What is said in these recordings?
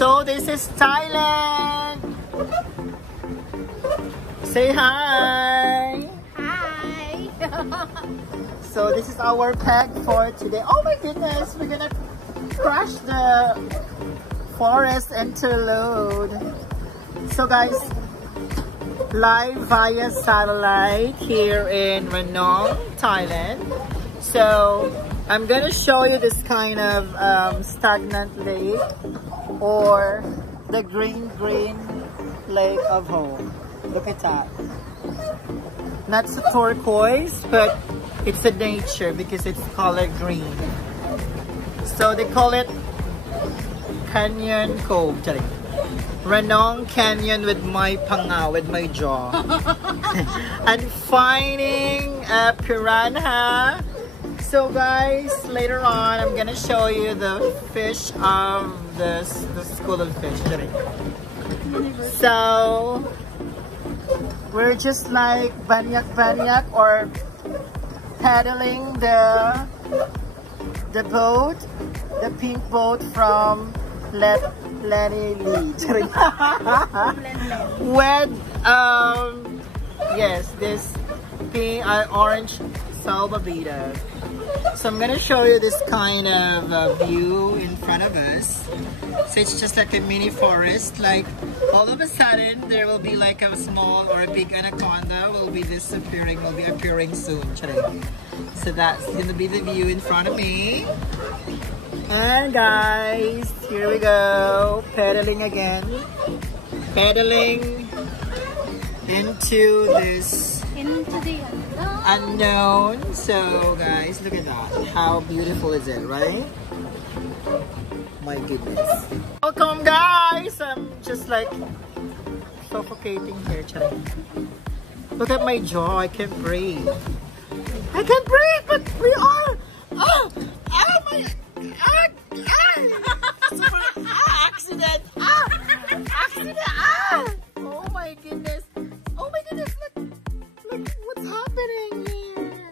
So this is Thailand. Say hi. Hi. So this is our pack for today. Oh my goodness, we're gonna crash the forest interlude. So guys, live via satellite here in Ranong, Thailand. So I'm gonna show you this kind of stagnant lake, or the green lake of home. Look at that. Not so turquoise, but it's a nature because it's color green. So they call it Canyon Cove. Ranong Canyon with my panga, with my jaw. And finding a piranha. So guys, later on I'm gonna show you the fish of the school of fish. So we're just like banyak or paddling the boat, the pink boat from Lenny Lee. With yes, this pink orange salvavida. So I'm gonna show you this kind of view in front of us. So it's just like a mini forest. Like all of a sudden there will be like a small or a big anaconda will be disappearing, will be appearing soon. So that's gonna be the view in front of me. And guys, here we go, pedaling again, pedaling into this the unknown. So guys, look at that. How beautiful is it, right? My goodness. Welcome guys. I'm just like suffocating here. Look at my jaw. I can't breathe. I can't breathe, but we are. Accident. Accident. Oh my goodness. Oh my goodness. Look what's happening here.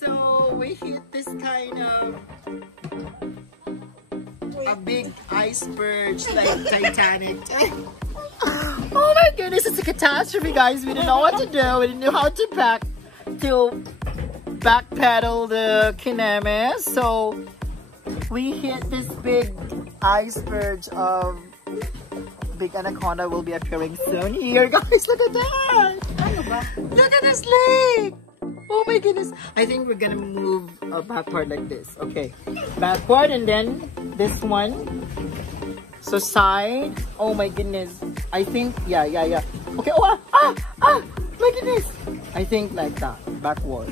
So we hit this kind of a big iceberg like Titanic. Oh my goodness, it's a catastrophe, guys. We didn't know what to do. We didn't know how to backpedal the Kineme. So we hit this big iceberg of big anaconda will be appearing soon here, guys. Look at that. Look at this lake. Oh my goodness. I think we're gonna move backward like this. Okay, backward and then this one. So side. Oh my goodness. I think yeah. Okay. Oh my goodness. I think like that. Backward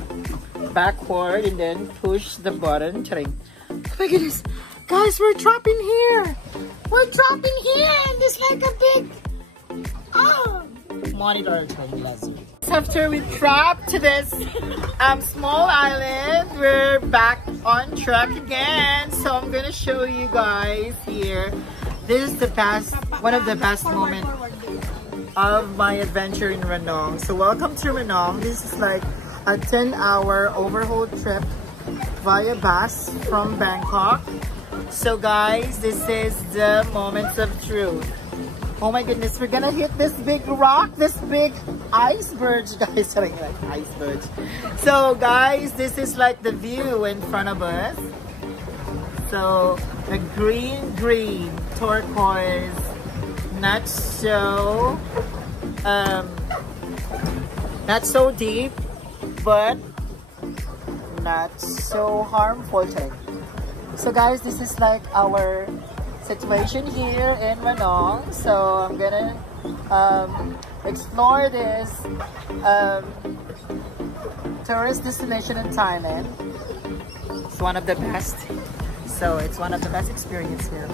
and then push the button. Oh my goodness. Guys, we're trapped in here. We're trapped in here and there's like a big monitor. After we trapped to this small island, we're back on track again. So I'm gonna show you guys here. This is the one of the best moments of my adventure in Ranong. So welcome to Ranong. This is like a 10-hour overhaul trip via bus from Bangkok. So guys, this is the moments of truth. Oh my goodness, we're gonna hit this big rock, this big iceberg, guys. Sorry, like iceberg. So guys, this is like the view in front of us. So a green turquoise, not so deep, but not so harmful. So guys, this is like our situation here in Ranong. So I'm gonna explore this tourist destination in Thailand. It's one of the best. So it's one of the best experience here.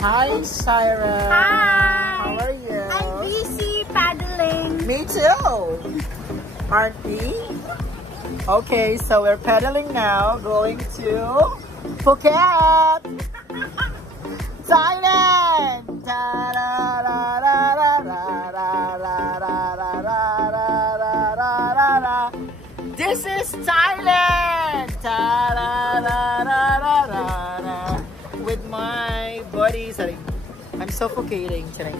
Hi, Shira. Hi. How are you? I'm busy paddling. Me too. Aren't we? Okay, so we're pedaling now, going to Phuket, Thailand. This is Thailand. With my buddies. I'm suffocating today.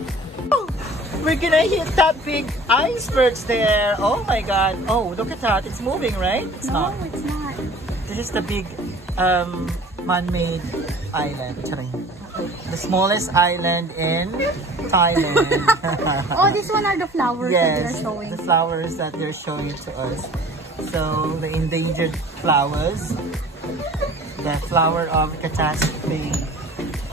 We're gonna hit that big icebergs there. Oh my god. Oh, look at that. It's moving, right? It's not. No, it's not. This is the big man-made island. The smallest island in Thailand. Oh, this one are the flowers that they're showing. The flowers that they're showing it to us. So the endangered flowers, the flower of catastrophe.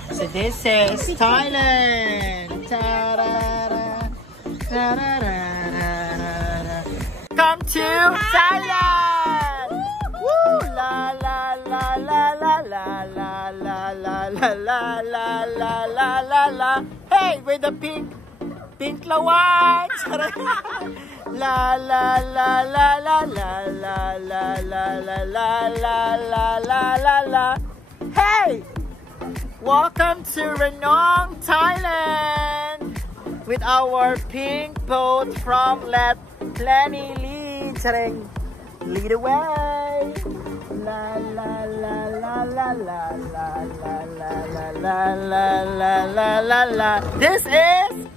So this is Thailand. Ta-da-da, ta-da-da-da-da. Come to Thailand. Woo! La la la la la la la la la la la la la la la la. Hey, with the pink lawan. La la la la la la la la la la la la la la la. Hey, welcome to Ranong, Thailand, with our pink boat from Let Plenty Lead. Lead away. La la la la la la la la la la la la la la la. This is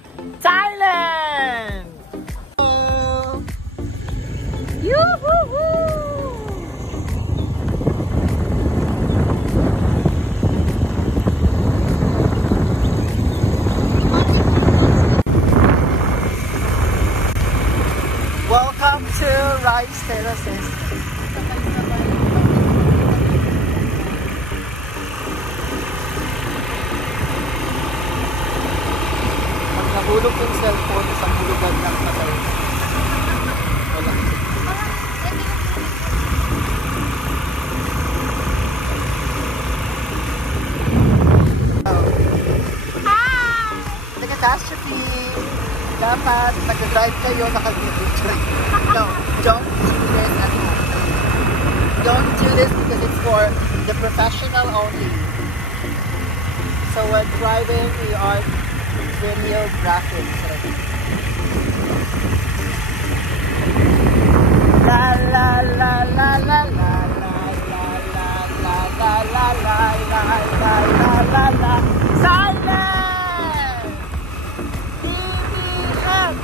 Thailand. Yoo-hoo-hoo! Welcome to Rice Terraces. Pag nahulog yung cellphone, isang hulugan ng patay. Wala. The catastrophe. Dapat nag-drive kayo, naka-picture. No, don't do this at home. Don't do this because it's for the professional only. So when driving, we are videographic. La la la la la la la la la la la la la la la la la. Silence! BBM!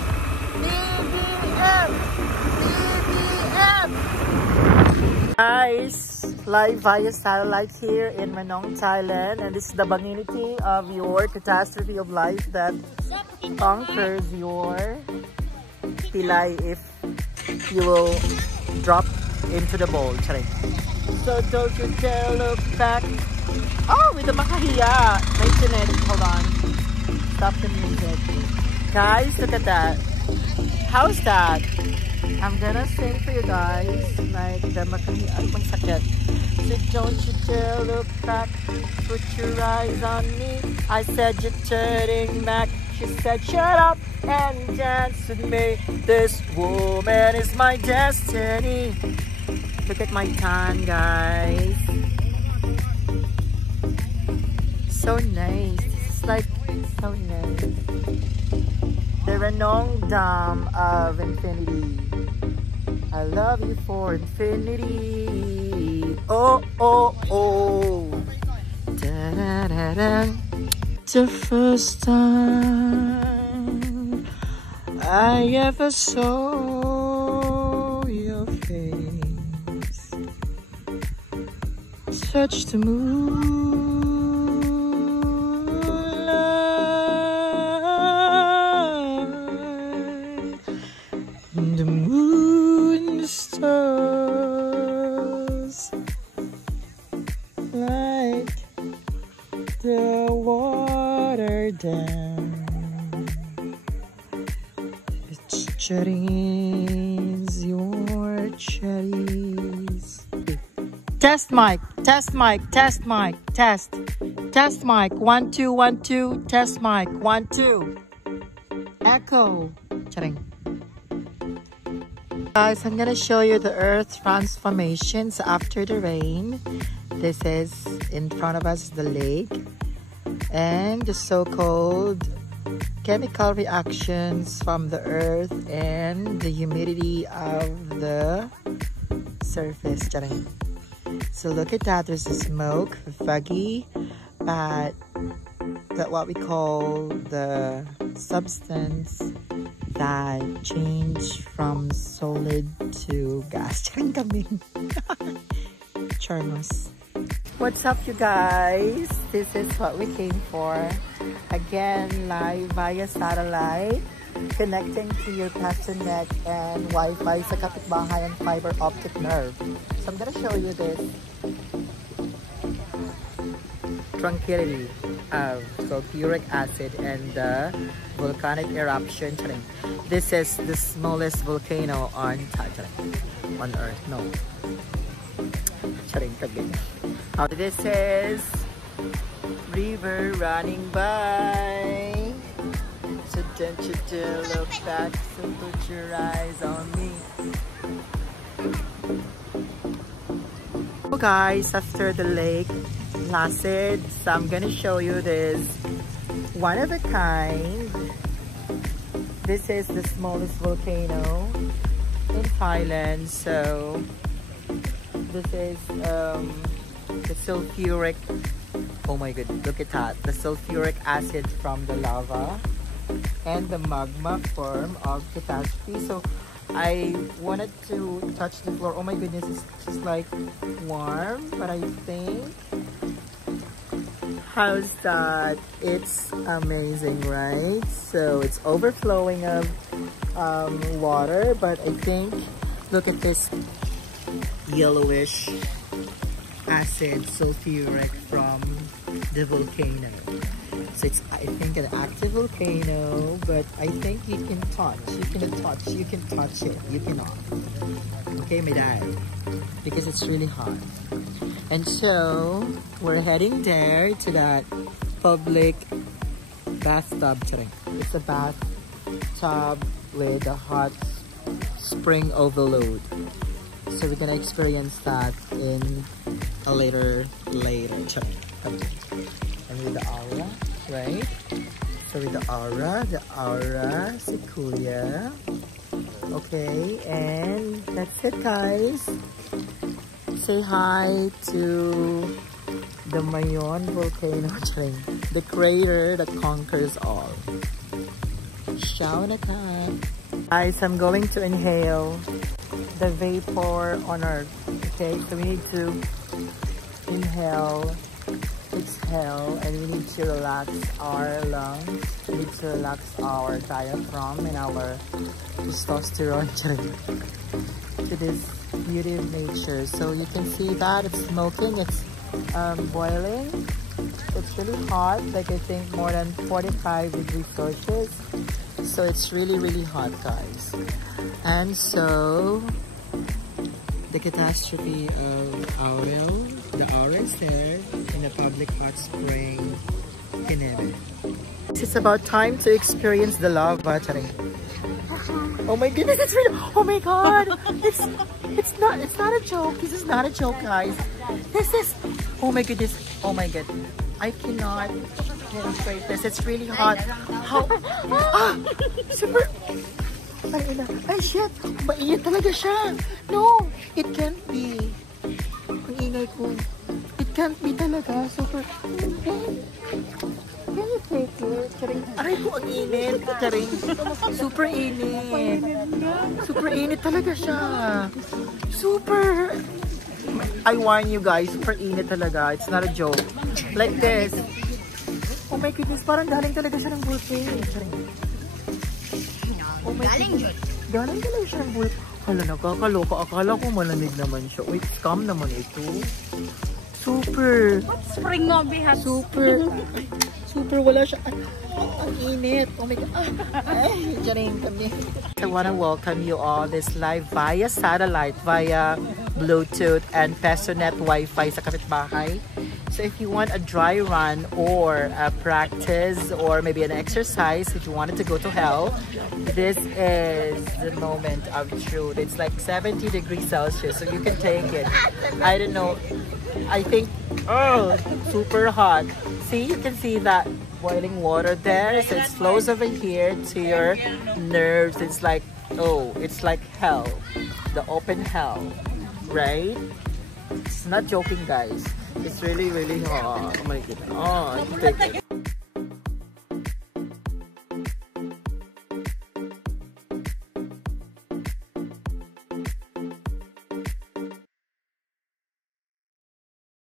BBM! BBM! Guys, live via satellite here in Ranong, Thailand, and this is the benignity of your catastrophe of life that conquers your pilay if you will drop into the bowl. So don't you dare look back. Oh, with the makahiya. Nice. Hold on. Stop the music. Guys, look at that. How's that? I'm gonna sing for you guys. Like the makahiya. Ang sakit. So don't you dare look back. Put your eyes on me. I said you're turning back. She said shut up and dance with me. This woman is my destiny. Look at my tan, guys. So nice. It's like so nice. The Ranong Dam of Infinity. I love you for infinity. Oh, oh, oh. Da, da, da, da. The first time I ever saw your face, touch the moonlight, the moon, the stars, like the water down. It's cherries, your cherries. Test mic, test mic, test mic, test. Test mic, 1 2 1 2. Test mic, 1 2. Echo. Charing. Guys, I'm gonna show you the earth transformations after the rain. This is in front of us, the lake, and the so-called chemical reactions from the earth and the humidity of the surface. So look at that, there's the smoke, foggy, but that what we call the substance that change from solid to gas. Charing kami. Charmos. What's up, you guys? This is what we came for. Again, live via satellite, connecting to your Pastonet and Wi-Fi sa kapitbahay and fiber optic nerve. So I'm gonna show you this tranquility of sulfuric acid and the volcanic eruption. This is the smallest volcano on Earth. No. This is river running by. So don't you dare look back, so put your eyes on me. So guys, after the lake Placid, so I'm gonna show you this one of a kind. This is the smallest volcano in Thailand. So this is the sulfuric, oh my god, look at that, the sulfuric acid from the lava and the magma form of catastrophe. So I wanted to touch the floor. Oh my goodness, it's just like warm, but I think, how's that? It's amazing, right? So it's overflowing of water, but I think, look at this yellowish acid sulfuric from the volcano. So it's, I think, an active volcano, but I think you can touch it, you cannot. Okay, my dad, because it's really hot. And so we're heading there to that public bathtub. It's a bathtub with a hot spring overload. So we're gonna experience that in a later. And with the aura, right? So with the aura, sequoia. Okay, and that's it, guys. Say hi to the Mayon volcano, the crater that conquers all. Ciao na ka. Guys, I'm going to inhale the vapor on Earth. Okay, so we need to inhale, exhale, and we need to relax our lungs. We need to relax our diaphragm and our testosterone to this beauty of nature. So you can see that it's smoking, it's boiling. It's really hot, like I think more than 45 degrees Celsius. So it's really, really hot, guys. And so the catastrophe of Aurel, the aura is there in a public hot spring in Ebe. It's about time to experience the lava. Oh my goodness, it's really, oh my god, it's not a joke. This is not a joke, guys. This is, oh my goodness, oh my god, I cannot demonstrate this. It's really hot. How, super. Ay shit, mainit talaga siya. No, it can't be. Ang ingay ko. It can't be talaga. Super. Can you take it? Charing. Aray ko, ang init. Charing. Super init. Super init talaga siya. Super. I warn you guys, super init talaga. It's not a joke. Like this. Oh my goodness, parang galing talaga siya ng bullpen. Charing. Oh my God. Galing talaga siya ng bull. Hala, nakakaloka. Akala ko malamig naman siya. Wait, scam naman ito. Super. Spring no bihat. Super. Super, wala siya. Ang init. Oh my God. Ay, dyan kami. I want to welcome you all this live via satellite, via Bluetooth and Pastonet Wi-Fi sa kapitbahay. So if you want a dry run or a practice or maybe an exercise, if you wanted to go to hell, this is the moment of truth. It's like 70 degrees Celsius, so you can take it. I don't know. I think, oh, super hot. See, you can see that boiling water there. So it flows over here to your nerves. It's like, oh, it's like hell. The open hell, right? It's not joking, guys. It's really, really hot. Oh my goodness. Oh, take it.